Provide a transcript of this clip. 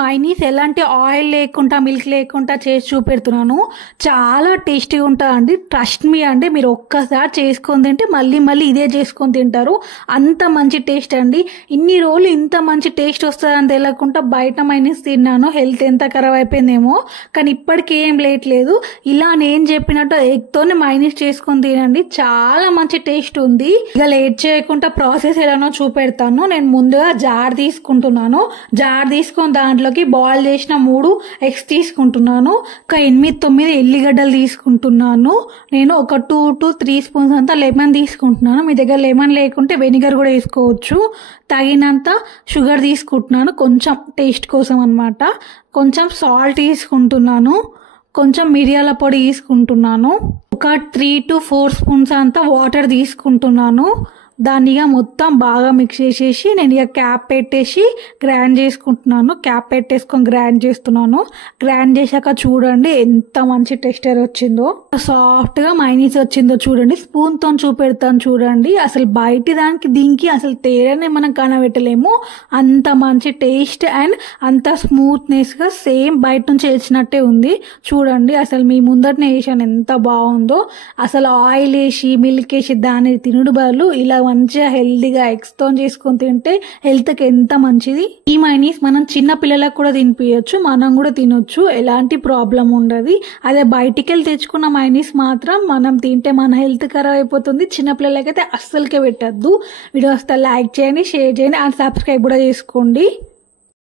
Mayonnaise ఎలాంటి oil లేకుండా milk లేకుండా చేసి చూపెడుతున్నాను. చాలా టేస్టీగా ఉంటుందండి. ట్రస్ట్ మీ అండి, మీరు ఒక్కసారి చేసుకొని తింటే మళ్ళీ మళ్ళీ ఇదే చేసుకొని తింటారు. అంత మంచి టేస్ట్ అండి. ఇన్ని రోజులు ఇంత మంచి టేస్ట్ వస్తుందని తెలియకుండా బయట మైనీస్ తిన్నాను. హెల్త్ ఎంత ఖరాబ్ అయిపోయిందేమో, కానీ ఇప్పటికీ ఏం లేదు. ఇలా నేను చెప్పినట్టు ఎగ్తోనే మైనీస్ చేసుకొని తినండి, చాలా మంచి టేస్ట్ ఉంది. ఇక లేట్ చేయకుండా ప్రాసెస్ ఎలానో చూపెడతాను. నేను ముందుగా జార్ తీసుకుంటున్నాను. జార్ తీసుకొని దాంట్లోకి బాయిల్ చేసిన 3 ఎగ్స్ తీసుకుంటున్నాను. ఒక 8-9 ఎల్లిగడ్డలు తీసుకుంటున్నాను. నేను ఒక 2 to 3 స్పూన్స్ అంతా లెమన్ తీసుకుంటున్నాను. మీ దగ్గర లెమన్ లేకుంటే వెనిగర్ కూడా వేసుకోవచ్చు. తగినంత షుగర్ తీసుకుంటున్నాను, కొంచెం టేస్ట్ కోసం అన్నమాట. కొంచెం సాల్ట్ తీసుకుంటున్నాను. కొంచెం మిరియాల పొడి తీసుకుంటున్నాను. ఒక 3 to 4 స్పూన్స్ అంతా వాటర్ తీసుకుంటున్నాను. దాన్ని ఇక మొత్తం బాగా మిక్స్ చేసేసి నేను ఇక క్యాప్ పెట్టేసి గ్రైండ్ చేసుకుంటున్నాను. క్యాప్ పెట్టేసుకొని గ్రైండ్ చేస్తున్నాను. గ్రైండ్ చేశాక చూడండి ఎంత మంచి టెక్స్చర్ వచ్చిందో, సాఫ్ట్గా మైనీస్ వచ్చిందో చూడండి. స్పూన్తో చూపెడతాను చూడండి. అసలు బయటి దానికి దీనికి అసలు తేడానే మనం కనబెట్టలేము. అంత మంచి టేస్ట్ అండ్ అంత స్మూత్నెస్గా సేమ్ బయట నుంచి వేసినట్టే ఉంది. చూడండి అసలు మీ ముందటనే వేసాను, ఎంత బాగుందో. అసలు ఆయిల్ వేసి మిల్క్ వేసి దాన్ని తినుడు బదులు ఇలా మంచిగా హెల్దీగా ఎగ్స్తో చేసుకొని తింటే హెల్త్కి ఎంత మంచిది. ఈ మైనీస్ మనం చిన్న పిల్లలకు కూడా తినిపించచ్చు, మనం కూడా తినొచ్చు, ఎలాంటి ప్రాబ్లం ఉండదు. అదే బయటికి వెళ్ళి తెచ్చుకున్న మైనీస్ మాత్రం మనం తింటే మన హెల్త్ ఖరాబ్ అయిపోతుంది. చిన్నపిల్లలకైతే అస్సలకే పెట్టద్దు. వీడియో వస్తే లైక్ చేయండి, షేర్ చేయండి అండ్ సబ్స్క్రైబ్ కూడా చేసుకోండి.